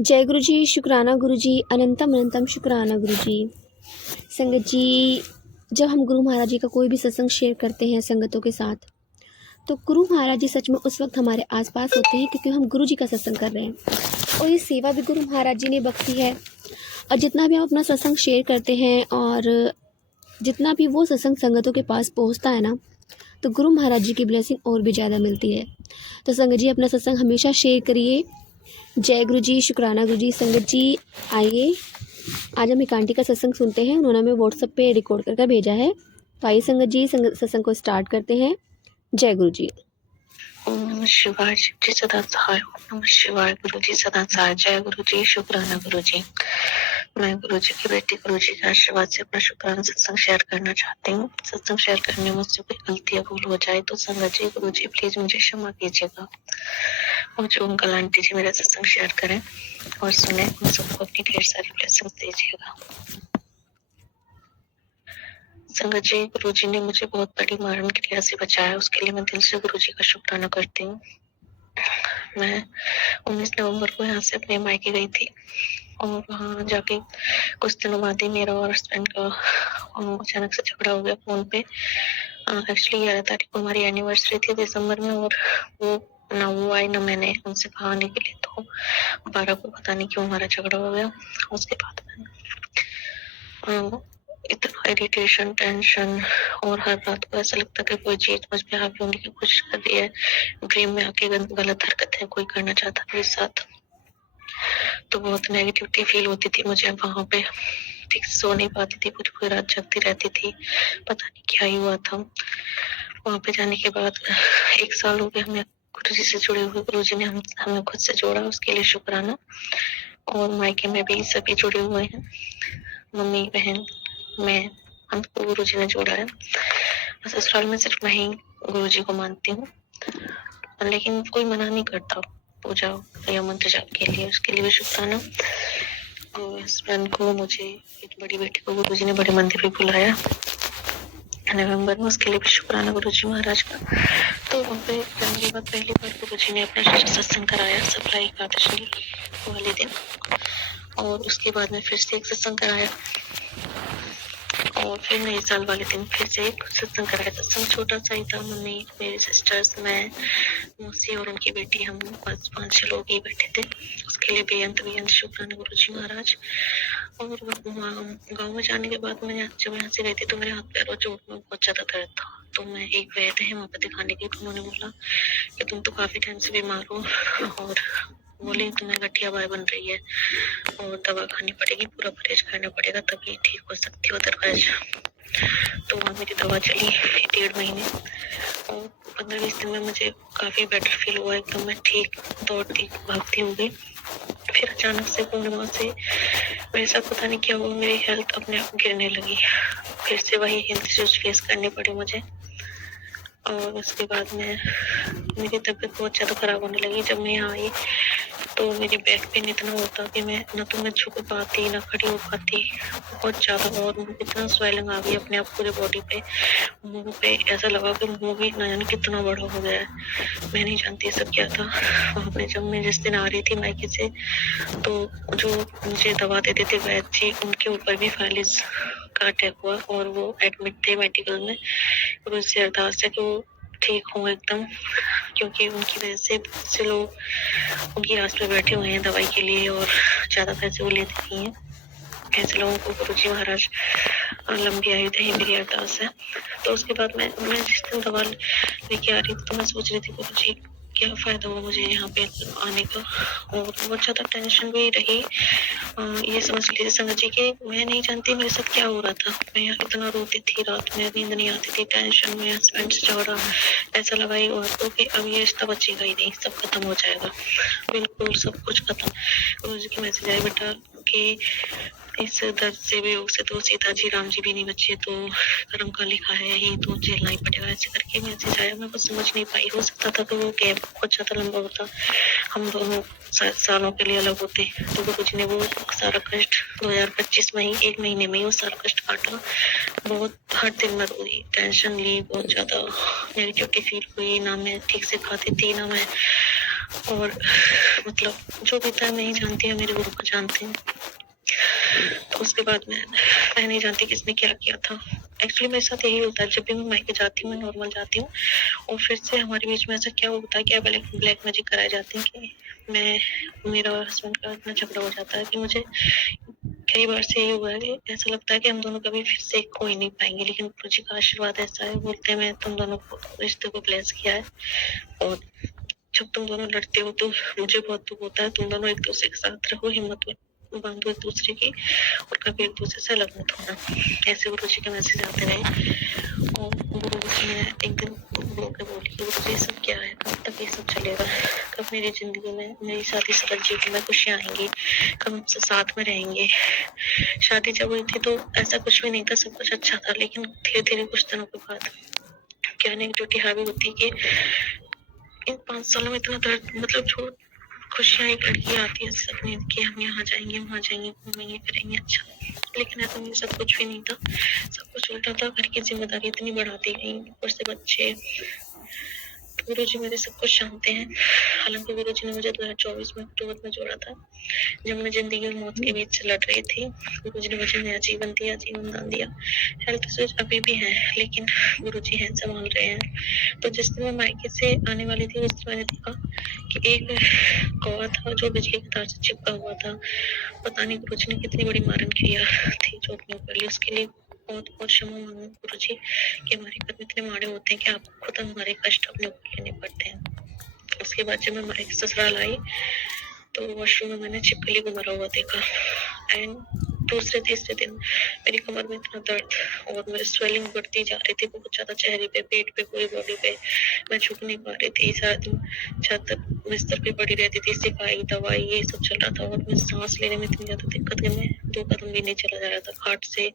जय गुरु जी, शुक्राना गुरु जी, अनंतम अनंतम शुक्राना गुरु जी। संगत जी, जब हम गुरु महाराज जी का कोई भी सत्संग शेयर करते हैं संगतों के साथ, तो गुरु महाराज जी सच में उस वक्त हमारे आसपास होते हैं, क्योंकि हम गुरु जी का सत्संग कर रहे हैं। और ये सेवा भी गुरु महाराज जी ने बख्शी है। और जितना भी हम अपना सत्संग शेयर करते हैं और जितना भी वो सत्संग संगतों के पास पहुँचता है ना, तो गुरु महाराज जी की ब्लेसिंग और भी ज़्यादा मिलती है। तो संगत जी, अपना सत्संग हमेशा शेयर करिए। जय गुरु जी, शुक्राना गुरु जी। संगत जी आइए, आज हम एक आंटी का सत्संग सुनते हैं। उन्होंने हमें व्हाट्सएप पे रिकॉर्ड करके भेजा है। तो आइए संगत जी, सत्संग को स्टार्ट करते हैं। जय गुरु जी। ओम नमः शिवाय। शिव जी सदा सहाय। ओम नमः शिवाय। गुरु जी सदा सहाय। जय गुरु जी, शुक्राना गुरु जी। मैं गुरु जी की बेटी गुरु जी के आशीर्वाद से अपना शुक्राना सत्संग शेयर करना चाहती हूँ। सत्संग शेयर करने में मुझसे कोई गलती या भूल हो जाए तो संगत जी, गुरु जी प्लीज मुझे क्षमा कीजिएगा। और जो अंकल आंटी जी मेरा सत्संग शेयर करें और सुने, उन सबको अपनी ढेर सारी ब्लेसिंग्स दीजिएगा। संगत जी, गुरु जी ने मुझे बहुत बड़ी मारण क्रिया से बचाया, उसके लिए मैं दिल से गुरु जी का शुक्राना करती हूँ। मैं 19 नवंबर को यहाँ से अपने मायके गई थी और वहाँ जाके कुछ दिनों बाद ही मेरा और हस्बैंड का अचानक से झगड़ा हो गया फोन पे। एक्चुअली 11 तारीख को हमारी एनिवर्सरी थी दिसंबर में, और वो ना वो आए ना मैंने उनसे कहा आने के लिए। तो 12 को पता नहीं क्यों हमारा झगड़ा हो गया। उसके बाद में इतना इरिटेशन, टेंशन, और हर रात को ऐसा लगता कि कोई चीज मुझ पे हावी होने की कोशिश कर रही है। ड्रीम में आके गलत हरकतें कोई करना चाहता मेरे साथ, तो बहुत नेगेटिविटी फील होती थी मुझे। वहां पे ठीक से सो नहीं पाती थी, पूरी पूरी रात जगती रहती थी, पता नहीं क्या ही हुआ था। वहां पे जाने के बाद 1 साल हो गया हमें गुरु जी से जुड़े हुए। गुरु जी ने हमें खुद से जोड़ा, उसके लिए शुक्राना। और मायके में भी सभी जुड़े हुए हैं, मम्मी, बहन, मैं, हमको गुरु जी ने जोड़ा है। ससुराल में सिर्फ मैं ही गुरु जी को मानती हूँ, लेकिन कोई मना नहीं करता पूजा या मंत्र जाप के लिए, उसके लिए भी शुक्राना। और हस्बैंड को, मुझे, एक बड़ी बेटी को गुरु जी ने बड़े मंदिर में बुलाया नवंबर में, उसके लिए भी शुक्राना गुरु जी महाराज का। तो वहाँ पे जाने के बाद पहली बार गुरु जी ने अपना सत्संग कराया सप्लाई एकादशी वाले दिन, और उसके बाद में फिर से एक सत्संग कराया, और फिर नए साल वाले दिन फिर से एक सत्संग कराया। सत्संग छोटा सा ही था, मम्मी, मेरे सिस्टर्स, मैं, मौसी और उनकी बेटी, हम 5-6 लोग ही बैठे थे। उसके लिए बेअंत शुक्राना गुरु जी महाराज। और गाँव में जाने के बाद मैं जब यहाँ से गई थी तो मेरे हाथ पैर और चोट में बहुत ज्यादा दर्द था। तो मैं एक वैद्य है वहाँ पे दिखाने गई, तो उन्होंने बोला कि तुम तो काफी टाइम से बीमार हो, और बोले तुम्हें गठिया बाय बन रही है और दवा खानी पड़ेगी, पूरा परहेज करना पड़ेगा तभी ठीक हो सकती हो अदरवाइज। तो वहाँ मेरी दवा चली 1.5 महीने, और 15-20 दिन में मुझे काफी बेटर फील हुआ, एकदम मैं ठीक दौड़ती भागती हो गई। फिर अचानक से पूर्णिमा से मेरे साथ पता नहीं क्या हुआ, मेरी हेल्थ अपने आप गिरने लगी। फिर से वही हेल्थ इश्यूज फेस करने पड़े मुझे, और उसके बाद में मेरी तबीयत बहुत ज़्यादा ख़राब होने लगी। जब मैं यहाँ आई तो मेरी बैक पेन इतना होता कि मैं न तो मैं झुक पाती ना खड़ी हो पाती, बहुत ज़्यादा। और मुझे इतना स्वेलिंग आ गई अपने आप पूरे बॉडी पे, मुंह पे ऐसा लगा कि मुंह भी ना जाने कितना बड़ा हो गया है। मैं नहीं जानती सब क्या था। वहाँ पे जब मैं जिस दिन आ रही थी मायके से, तो जो मुझे दवा देते थे वैद्य जी, उनके ऊपर भी फाइलिस का अटैक हुआ, और वो एडमिट थे मेडिकल में। और उससे अरदास है कि वो ठीक हो एकदम, क्योंकि उनकी वजह से बहुत से लोग उनकी आस पे बैठे हुए हैं दवाई के लिए, और ज्यादा पैसे वो लेते नहीं है। ऐसे लोगों को गुरु जी महाराज लंबी आयु दे, मेरी अरदास है। तो उसके बाद मैं जिस दिन दवा लेके आ रही थी तो मैं सोच रही थी गुरु जी क्या फायदा हुआ मुझे यहाँ पे आने का, और बहुत ज्यादा टेंशन भी रही। ये समझ लीजिए संगत जी कि मैं नहीं जानती मेरे साथ क्या हो रहा था। मैं यहाँ इतना रोती थी, रात में नींद नहीं आती थी, टेंशन में, हस्बैंड से झगड़ा, ऐसा लगा ही हुआ तो कि अब ये रिश्ता बचेगा ही नहीं, सब खत्म हो जाएगा, बिल्कुल सब कुछ खत्म। गुरु जी की मैसेज आया बेटा कि इस दर्द से, वियोग से तो सीता जी राम जी भी नहीं बचे, तो कर्म का लिखा है यही तो झेलना ही पड़ेगा। ऐसे करके मैसेज आया, मैं कुछ समझ नहीं पाई। हो सकता था कि वो गैप बहुत ज्यादा लंबा होता, हम दोनों सालों के लिए अलग होते, तो गुरु जी ने वो सारा कष्ट 2025 में ही 1 महीने में ही वो सारा कष्ट काटा। बहुत हर दिन मैं रोई, टेंशन ली, बहुत ज्यादा नेगेटिविटी फील हुई, ना मैं ठीक से खाती थी, ना मैं और मतलब जो बीता है मैं ही जानती हूँ, मेरे गुरु को जानते हैं। तो उसके बाद मैं नहीं जानती किसने क्या किया था। एक्चुअली मेरे साथ यही होता है, जब भी मैं मायके जाती हूँ, मैं नॉर्मल जाती हूँ और फिर से हमारे बीच में ऐसा क्या होता है, क्या ब्लैक मैजिक कराए जाते हैं कि मेरा और हस्बैंड का इतना झगड़ा हो जाता है कि मुझे कई बार से ये हुआ है कि ऐसा लगता है कि हम दोनों कभी फिर से एक हो ही नहीं पाएंगे, लेकिन गुरु जी का आशीर्वाद ऐसा है, बोलते हैं मैं तुम दोनों को रिश्ते को ब्लेस किया है और जब तुम दोनों लड़ते हो तो मुझे बहुत दुख होता है। तुम दोनों एक दूसरे के साथ रहो, हिम्मत बांधो एक दूसरे की और कभी एक दूसरे से अलग मत होना। ऐसे गुरु जी के मैसेज आते रहे और गुरु जी ने एक दिन गुरु के बोली, गुरु जी सब क्या है, कब तक ये सब चलेगा, कब मेरी जिंदगी में, मेरी शादी सफल जीवन में खुशियाँ आएंगी, कब हम साथ में रहेंगे। शादी जब हुई थी तो ऐसा कुछ भी नहीं था, सब कुछ अच्छा था, लेकिन धीरे धीरे कुछ दिनों के बाद क्या नेगेटिविटी हावी होती है कि इन 5 सालों में इतना दर्द, मतलब जो खुशियाँ एक लड़की आती है सपने कि हम यहाँ जाएंगे, वहाँ जाएंगे, घूमेंगे फिरेंगे, अच्छा, लेकिन ऐसा मेरे साथ कुछ भी नहीं था। सब कुछ उल्टा था। घर की जिम्मेदारी इतनी बढ़ाती गई, ऊपर से बच्चे। गुरु जी मेरे सब कुछ जानते हैं। हालांकि गुरु जी ने मुझे 2024 में अक्टूबर में जोड़ा था, जब मैं जिंदगी और मौत के बीच लड़ रही थी। गुरु जी ने मुझे नया जीवन दिया, जीवन दान दिया। हेल्थ इश्यूज अभी भी है, लेकिन गुरु जी हैं, संभाल रहे हैं। तो जिस दिन मैं मायके से आने वाली थी, उस दिन मैंने देखा कि एक कौवा था जो बिजली के तार से चिपका हुआ था। पता नहीं गुरु जी ने कितनी बड़ी मारन किया थी जो अपने ऊपर ली। उसके लिए बहुत बहुत क्षमा मांगू गुरु जी कि हमारे कर्म इतने माड़े होते हैं कि आपको खुद हमारे कष्ट अपने ऊपर लेने पड़ते हैं। उसके बाद जब मैं मायके ससुराल आई तो वॉशरूम में मैंने छिपकली को मरा हुआ देखा एंड दूसरे तीसरे दिन मेरी कमर में इतना दर्द और मेरी स्वेलिंग बढ़ती जा रही थी बहुत ज्यादा, चेहरे पे, पेट पे, पूरी बॉडी पे। मैं झुक नहीं पा रही थी, सारा दिन छत बिस्तर पे पड़ी रहती थी, सिकाई दवाई ये सब चल रहा था और मैं सांस लेने में इतनी ज्यादा दिक्कत है, मैं 2 कदम भी नहीं चला जा रहा था। खाट से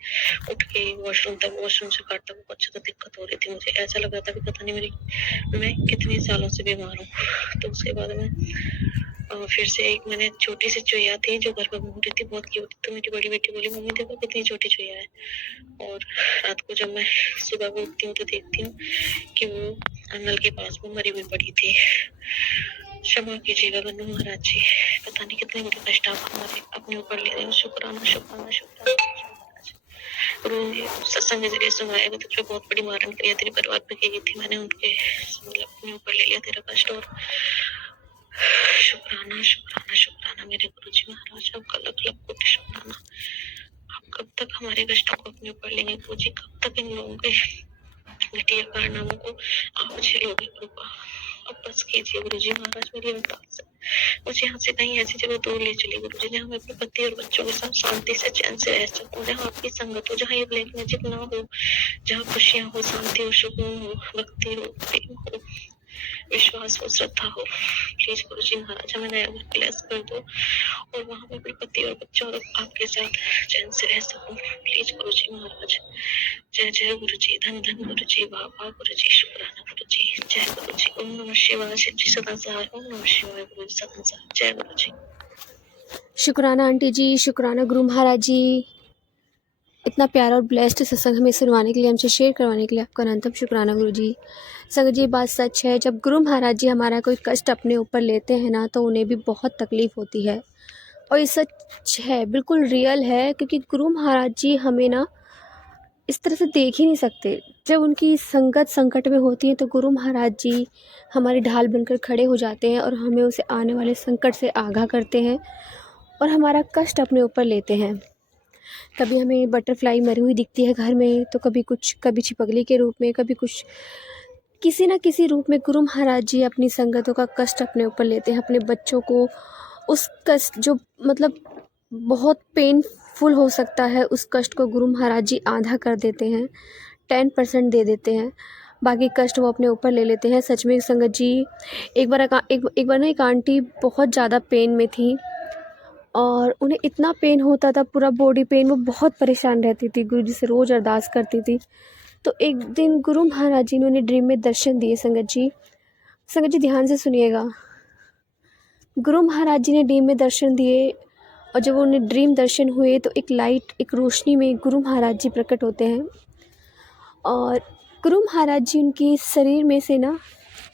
उठ के वॉशरूम तक, वॉशरूम से खाट तक बहुत ज्यादा दिक्कत हो रही थी। मुझे ऐसा लग रहा था कि पता नहीं मैं कितने सालों से बीमार हूँ। तो उसके बाद मैं फिर से एक मैंने छोटी सी चुहिया थी जो घर पर घूम रही थी, बहुत क्यूट। तो मेरी बड़ी बेटी बोली, मम्मी देखो कितनी छोटी चुहिया है। और रात को जब मैं सुबह को उठती हूँ तो देखती हूँ कि वो नल के पास में मरी हुई पड़ी थी। क्षमा कीजिएगा बंधु महाराज जी, पता नहीं कितने बड़े कष्ट आप हमारे अपने ऊपर ले रहे हो। शुक्राना शुक्राना शुक्राना। गुरु ने सत्संग के जरिए सुनाया कि तुझे बहुत बड़ी मारन क्रिया तेरे परिवार पे की गई थी, मैंने उनके मतलब अपने ऊपर ले लिया तेरा कष्ट। और शुक्राना शुक्राना शुक्राना मेरे गुरु जी महाराज, आपका लख लख कोटि शुक्राना। आप कब तक हमारे कष्टों को अपने ऊपर लेंगे गुरु जी, कब तक इन लोगों के घटिया कारनामों को आप झेलोगे कृपा। अब बस कीजिए गुरु जी महाराज, मेरी अरदास है। मुझे यहाँ से कहीं ऐसी जगह दूर ले चलिए गुरु जी, जहाँ मैं अपने पति और बच्चों के साथ शांति से चैन से रह सकूं, जहाँ आपकी संगत हो, जहाँ ये ब्लैक मैजिक ना हो, जहाँ खुशियां हो, शांति हो, सुकून हो, भक्ति हो, प्रेम हो, विश्वास हो, श्रद्धा हो। प्लीज गुरु जी महाराज हमें नया घर ब्लेस कर दो और वहां पे अपने पति और बच्चों और आपके साथ चैन से रह सकूं। प्लीज गुरु जी महाराज। जय जय गुरु जी, धन धन गुरु जी, बाबा गुरु जी, शुक्राना गुरु जी, जय गुरु जी। ओम नमः शिवाय, शिव जी सदा सहाय। ओम नमः शिवाय, गुरु जी सदा सहाय। जय गुरु जी। शुक्राना आंटी जी, शुक्राना गुरु महाराज जी, इतना प्यारा और ब्लेस्ड सत्संग हमें सुनवाने के लिए, हमसे शेयर करवाने के लिए आपका अनंतम शुक्राना गुरु जी। संगत जी, बात सच है, जब गुरु महाराज जी हमारा कोई कष्ट अपने ऊपर लेते हैं ना, तो उन्हें भी बहुत तकलीफ़ होती है और ये सच है, बिल्कुल रियल है, क्योंकि गुरु महाराज जी हमें ना इस तरह से देख ही नहीं सकते। जब उनकी संगत संकट में होती है तो गुरु महाराज जी हमारी ढाल बनकर खड़े हो जाते हैं और हमें उसे आने वाले संकट से आगाह करते हैं और हमारा कष्ट अपने ऊपर लेते हैं। कभी हमें बटरफ्लाई मरी हुई दिखती है घर में, तो कभी छिपकली के रूप में, कभी कुछ किसी न किसी रूप में गुरु महाराज जी अपनी संगतों का कष्ट अपने ऊपर लेते हैं। अपने बच्चों को उस कष्ट जो मतलब बहुत पेनफुल हो सकता है, उस कष्ट को गुरु महाराज जी आधा कर देते हैं, 10% दे देते हैं, बाकी कष्ट वो अपने ऊपर ले लेते हैं। सच में संगत जी, एक बार ना एक आंटी बहुत ज़्यादा पेन में थी और उन्हें इतना पेन होता था, पूरा बॉडी पेन, वो बहुत परेशान रहती थी, गुरु जी से रोज़ अरदास करती थी। तो एक दिन गुरु महाराज जी ने उन्हें ड्रीम में दर्शन दिए। संगत जी ध्यान से सुनिएगा। गुरु महाराज जी ने ड्रीम में दर्शन दिए और जब उन्हें ड्रीम दर्शन हुए तो एक लाइट, एक रोशनी में गुरु महाराज जी प्रकट होते हैं और गुरु महाराज जी उनकी शरीर में से ना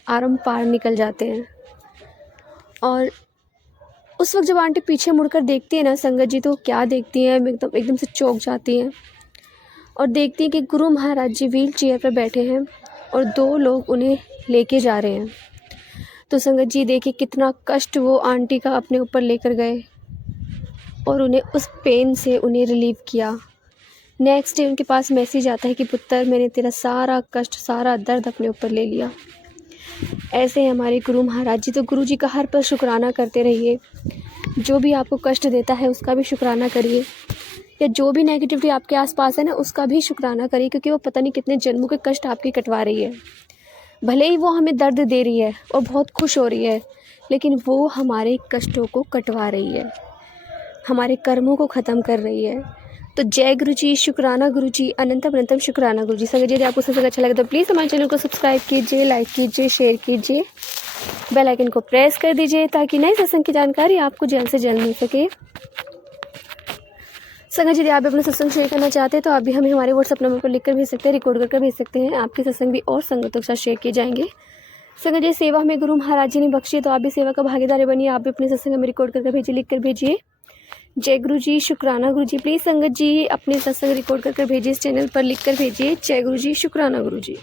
आरम पार निकल जाते हैं और उस वक्त जब आंटी पीछे मुड़कर देखती है ना संगत जी, तो क्या देखती हैं, एकदम एकदम से चौंक जाती हैं और देखती हैं कि गुरु महाराज जी व्हील चेयर पर बैठे हैं और 2 लोग उन्हें लेके जा रहे हैं। तो संगत जी देखिए कितना कष्ट वो आंटी का अपने ऊपर लेकर गए और उन्हें उस पेन से उन्हें रिलीव किया। नेक्स्ट डे उनके पास मैसेज आता है कि पुत्र, मैंने तेरा सारा कष्ट, सारा दर्द अपने ऊपर ले लिया। ऐसे हमारे गुरु महाराज जी। तो गुरु जी का हर पल शुक्राना करते रहिए। जो भी आपको कष्ट देता है उसका भी शुक्राना करिए, या जो भी नेगेटिविटी आपके आसपास है ना उसका भी शुक्राना करिए, क्योंकि वो पता नहीं कितने जन्मों के कष्ट आपके कटवा रही है। भले ही वो हमें दर्द दे रही है और बहुत खुश हो रही है, लेकिन वो हमारे कष्टों को कटवा रही है, हमारे कर्मों को ख़त्म कर रही है। तो जय गुरु जी, शुक्राना गुरु जी, अनंतम अनंतम शुक्राना गुरु जी। संगत यदि आपको सत्संग अच्छा लगे तो प्लीज़ हमारे चैनल को सब्सक्राइब कीजिए, लाइक कीजिए, शेयर कीजिए, बेल आइकन को प्रेस कर दीजिए ताकि नए सत्संग की जानकारी आपको जल्द से जल्द मिल सके। संगत यदि आप अपना सत्संग शेयर करना चाहते हैं तो आप भी हमें हमारे व्हाट्सअप नंबर पर लिखकर भेज सकते हैं, रिकॉर्ड करके भेज सकते हैं। आपके सत्संग भी और संगतों के साथ शेयर किए जाएंगे। संगत जी, सेवा हमें गुरु महाराज जी ने बख्शी है, तो आप भी सेवा का भागीदार बनिए। आप भी अपने सत्संग में रिकॉर्ड करके भेजिए, लिख कर भेजिए। जय गुरु जी, शुक्राना गुरु जी। प्लीज़ संगत जी अपने सत्संग रिकॉर्ड करके भेजिए, इस चैनल पर लिख कर भेजिए। जय गुरु जी, शुक्राना गुरु जी।